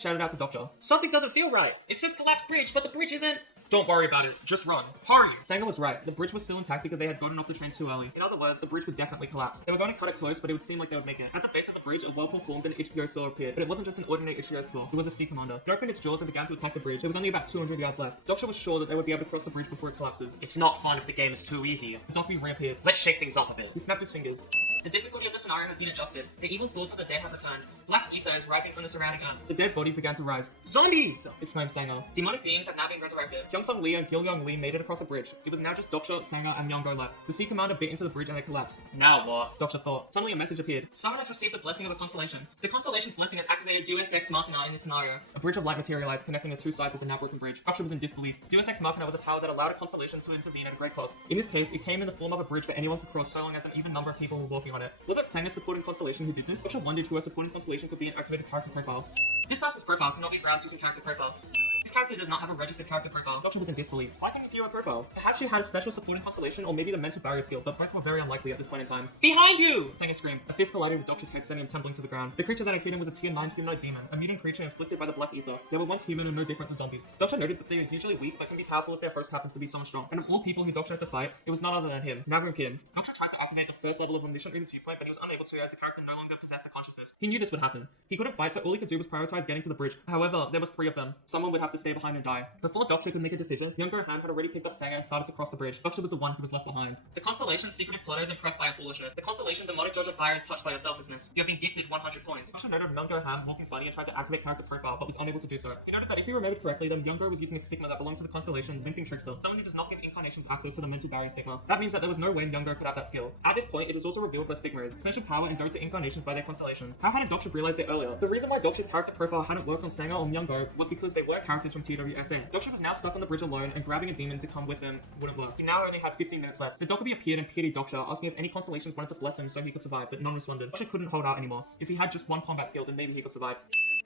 Shouted out to Doctor. Something doesn't feel right. It says collapse bridge, but the bridge isn't. Don't worry about it. Just run. Hurry. Sanga was right. The bridge was still intact because they had gotten off the train too early. In other words, the bridge would definitely collapse. They were going to cut it close, but it would seem like they would make it. At the base of the bridge, a whirlpool formed and an Ichigo saw appeared. But it wasn't just an ordinary Ichigo saw. It was a sea commander. It opened its jaws and began to attack the bridge. There was only about 200 yards left. Doctor was sure that they would be able to cross the bridge before it collapses. It's not fun if the game is too easy. Doctor reappeared. Let's shake things up a bit. He snapped his fingers. The difficulty of the scenario has been adjusted. The evil thoughts of the dead have returned. Black ether is rising from the surrounding earth. The dead bodies began to rise. Zombies! Exclaimed Sanga. Demonic beings have now been resurrected. Gyeongsung Lee and Gil-Young Lee made it across the bridge. It was now just Doctor, Sanga, and Myungo left. The sea commander bit into the bridge and it collapsed. Now what? Doctor thought. Suddenly a message appeared. Someone has received the blessing of a constellation. The constellation's blessing has activated Deus Ex Machina in this scenario. A bridge of light materialized, connecting the two sides of the now broken bridge. Doctor was in disbelief. Deus Ex Machina was a power that allowed a constellation to intervene at a great cost. In this case, it came in the form of a bridge that anyone could cross so long as an even number of people were walking on it. Was it Sanga's supporting constellation who did this? Doctor wondered who a supporting constellation could be an activated character profile. This person's profile cannot be browsed using character profile. This character does not have a registered character profile. Doctor was in disbelief. Why couldn't you view her profile? Perhaps she had a special supporting constellation or maybe the mental barrier skill, but both were very unlikely at this point in time. Behind you! Sanga screamed. A fist collided with Doctor's head, sending him tumbling to the ground. The creature that had hit him was a tier 9 humanoid demon, a mutant creature inflicted by the black ether. They were once human and no different to zombies. Doctor noted that they are usually weak but can be powerful if their host happens to be someone strong. And of all people who Doctor had to fight, it was none other than him, Naruto. Doctor tried to activate the first level of Omniscient with his viewpoint, but he was unable to as the character no longer possessed the consciousness. He knew this would happen. He couldn't fight, so all he could do was prioritize getting to the bridge. However, there were 3 of them. Someone would have to stay behind and die. Before Doctor could make a decision, Younger Han had already picked up Sanga and started to cross the bridge. Doctor was the one who was left behind. The constellation's secretive plotter is impressed by your foolishness. The constellation's demonic judge of fire is touched by your selflessness. You have been gifted 100 points. Doctor noted Younger Han walking funny and tried to activate character profile, but was unable to do so. He noted that if he remembered correctly, then Younger was using a stigma that belonged to the constellation Limping Trickster. Someone who does not give incarnations access to the mental barrier stigma. That means that there was no way Younger could have that skill. At this point, it is also revealed what stigma is. Potential power endowed to incarnations by their constellations. How hadn't Doctor realized it earlier? The reason why Doctor's character profile hadn't worked on Sanga or Myungo was because they were characters from TWSN. Doctor was now stuck on the bridge alone, and grabbing a demon to come with him wouldn't work. He now only had 15 minutes left. The Dokkaebi appeared and pitied Doctor, asking if any constellations wanted to bless him so he could survive, but none responded. Doctor couldn't hold out anymore. If he had just one combat skill, then maybe he could survive.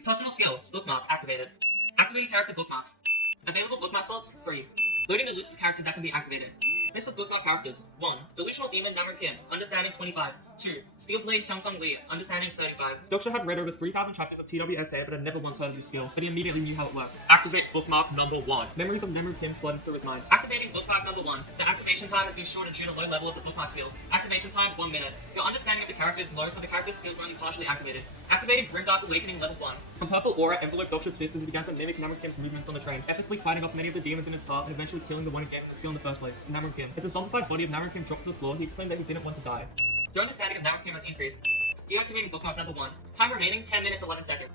Personal skill. Bookmark. Activated. Activating character bookmarks. Available bookmark slots. Free. Loading the list of characters that can be activated. List of bookmark characters. 1. Delusional Demon Namor Kim. Understanding 25. 2. Steelblade Hyungsung Lee. Understanding 35. Doctor had read over 3,000 chapters of TWSA but had never once heard of this skill, but he immediately knew how it worked. Activate bookmark number 1. Memories of Namor Kim flooded through his mind. Activating bookmark number 1. The activation time has been shortened due to low level of the bookmark skill. Activation time 1 minute. Your understanding of the character is low, so the character's skills are only partially activated. Activating Grimdark Awakening level 1. A purple aura enveloped Doctor's fist as he began to mimic Namor Kim's movements on the train, effortlessly fighting off many of the demons in his path and eventually killing the one who gave him the skill in the first place, Namor Kim. As the zombified body of Namor Kim dropped to the floor, he exclaimed that he didn't want to die. Your understanding of Namor Kim has increased. Deactivating bookmark number 1. Time remaining 10 minutes 11 seconds.